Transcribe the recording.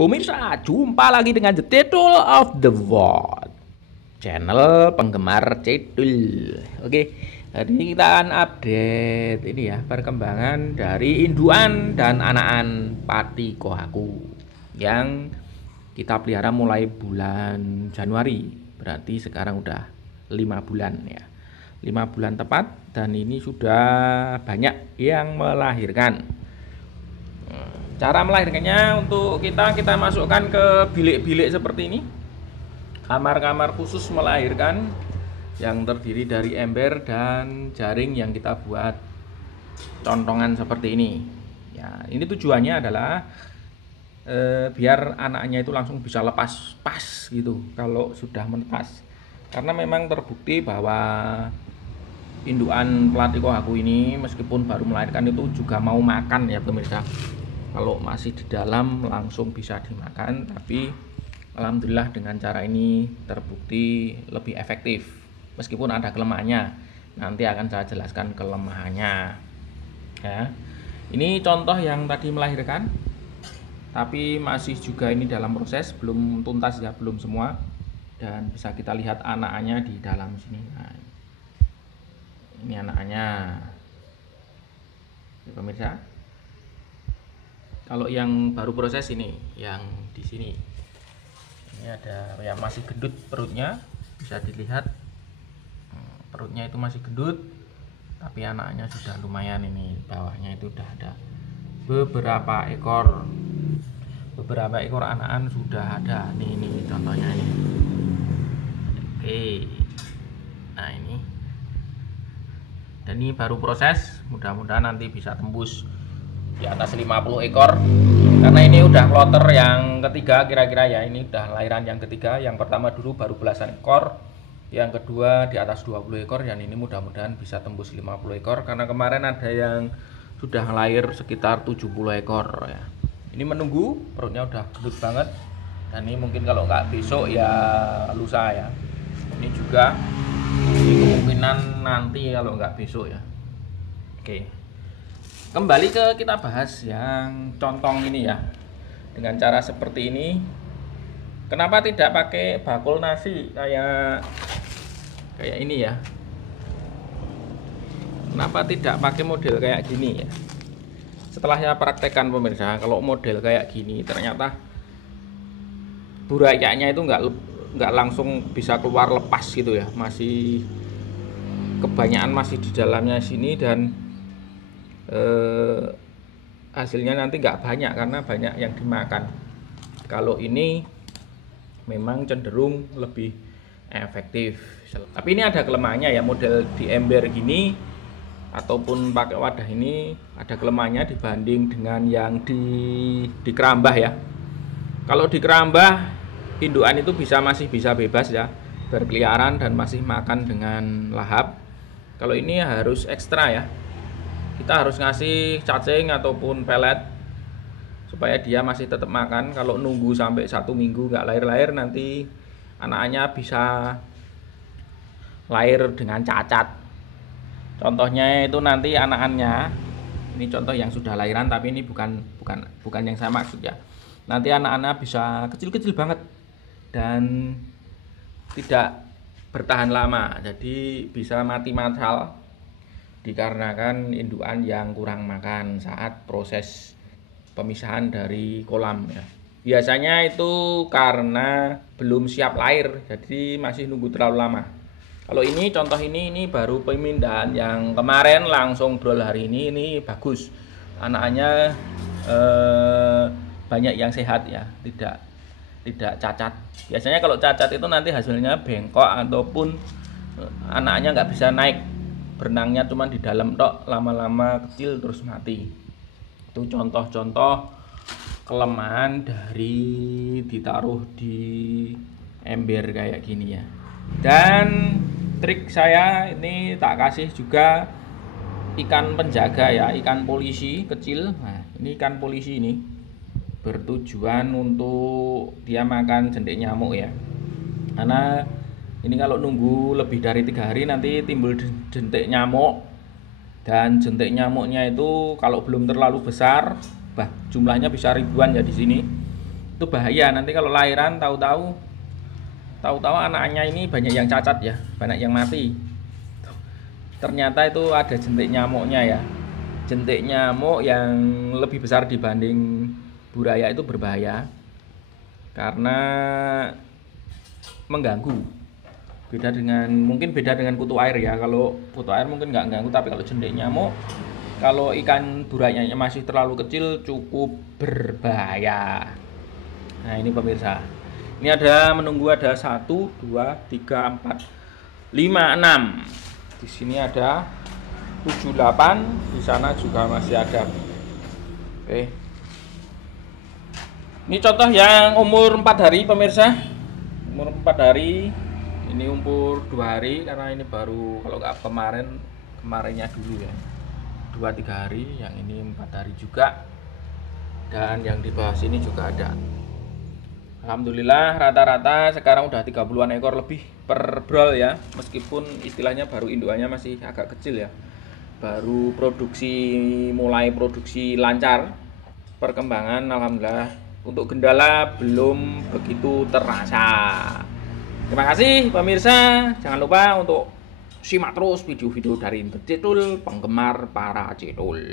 Pemirsa, jumpa lagi dengan The Title of the World, channel penggemar cedul. Oke, hari ini kita akan update ini ya, perkembangan dari induan dan anakan pati kohaku yang kita pelihara mulai bulan Januari. Berarti sekarang udah 5 bulan ya. 5 bulan tepat, dan ini sudah banyak yang melahirkan. Cara melahirkannya, untuk kita masukkan ke bilik-bilik seperti ini, kamar-kamar khusus melahirkan yang terdiri dari ember dan jaring yang kita buat contongan seperti ini ya. Ini tujuannya adalah biar anaknya itu langsung bisa lepas pas gitu kalau sudah menetas, karena memang terbukti bahwa induan pelati kohaku ini meskipun baru melahirkan itu juga mau makan ya pemirsa. Kalau masih di dalam langsung bisa dimakan, tapi alhamdulillah dengan cara ini terbukti lebih efektif meskipun ada kelemahannya. Nanti akan saya jelaskan kelemahannya ya. Ini contoh yang tadi melahirkan, tapi masih juga ini dalam proses, belum tuntas ya, belum semua, dan bisa kita lihat anaknya di dalam sini. Nah, ini anaknya ya, pemirsa. Kalau yang baru proses ini, yang di sini, ini ada yang masih gendut perutnya, bisa dilihat perutnya itu masih gendut, tapi anaknya sudah lumayan. Ini bawahnya itu udah ada beberapa ekor anakan sudah ada. Ini contohnya ini. Oke, nah ini, dan ini baru proses, mudah-mudahan nanti bisa tembus di atas 50 ekor, karena ini udah kloter yang ketiga kira-kira ya. Ini udah lahiran yang ketiga. Yang pertama dulu baru belasan ekor, yang kedua di atas 20 ekor, dan ini mudah-mudahan bisa tembus 50 ekor, karena kemarin ada yang sudah lahir sekitar 70 ekor ya. Ini menunggu, perutnya udah gendut banget, dan ini mungkin kalau nggak besok ya lusa ya. Ini juga kemungkinan nanti kalau nggak besok ya. Oke, kembali ke kita bahas yang contong ini ya. Dengan cara seperti ini, kenapa tidak pakai bakul nasi kayak ini ya? Kenapa tidak pakai model kayak gini ya? Setelah saya praktekkan pemirsa, kalau model kayak gini ternyata burayanya itu nggak langsung bisa keluar lepas gitu ya. Masih kebanyakan masih di dalamnya sini, dan hasilnya nanti nggak banyak karena banyak yang dimakan. Kalau ini memang cenderung lebih efektif, tapi ini ada kelemahannya ya. Model di ember gini ataupun pakai wadah ini ada kelemahannya dibanding dengan yang di kerambah ya. Kalau di kerambah, induan itu masih bisa bebas ya, berkeliaran dan masih makan dengan lahap. Kalau ini harus ekstra ya, kita harus ngasih cacing ataupun pelet supaya dia masih tetap makan. Kalau nunggu sampai 1 minggu nggak lahir-lahir, nanti anaknya bisa lahir dengan cacat. Contohnya itu nanti anakannya, ini contoh yang sudah lahiran, tapi ini bukan yang saya maksud ya. Nanti anak-anak bisa kecil-kecil banget dan tidak bertahan lama, jadi bisa mati massal dikarenakan induan yang kurang makan saat proses pemisahan dari kolam ya. Biasanya itu karena belum siap lahir, jadi masih nunggu terlalu lama. Kalau ini contoh ini baru pemindahan yang kemarin langsung brol hari ini bagus. Anaknya banyak yang sehat ya, tidak cacat. Biasanya kalau cacat itu nanti hasilnya bengkok ataupun anaknya nggak bisa naik, berenangnya cuma di dalam tok, lama-lama kecil terus mati. Itu contoh-contoh kelemahan dari ditaruh di ember kayak gini ya. Dan trik saya ini tak kasih juga ikan penjaga ya, ikan polisi kecil. Nah, ini ikan polisi ini bertujuan untuk dia makan jentik nyamuk ya, karena ini kalau nunggu lebih dari 3 hari nanti timbul jentik nyamuk, dan jentik nyamuknya itu kalau belum terlalu besar, jumlahnya bisa ribuan ya di sini. Itu bahaya, nanti kalau lahiran tahu-tahu anaknya ini banyak yang cacat ya, banyak yang mati. Ternyata itu ada jentik nyamuknya ya. Jentik nyamuk yang lebih besar dibanding buraya itu berbahaya karena mengganggu. Mungkin beda dengan kutu air ya. Kalau kutu air mungkin nggak ganggu, tapi kalau jentik nyamuk, kalau ikan burayanya masih terlalu kecil cukup berbahaya. Nah ini pemirsa, ini menunggu ada 1, 2, 3, 4, 5, 6. Di sini ada 7, 8. Di sana juga masih ada. Oke. Ini contoh yang umur 4 hari pemirsa. Umur 4 hari. Ini umur 2 hari karena ini baru, kalau nggak kemarinnya dulu ya. 2-3 hari, yang ini 4 hari juga. Dan yang di bawah sini juga ada. Alhamdulillah rata-rata sekarang udah 30-an ekor lebih per brol ya. Meskipun istilahnya baru indukannya masih agak kecil ya. Baru mulai produksi lancar. Perkembangan alhamdulillah. Untuk gendala belum begitu terasa. Terima kasih pemirsa. Jangan lupa untuk simak terus video-video dari Cetul, penggemar para cetul.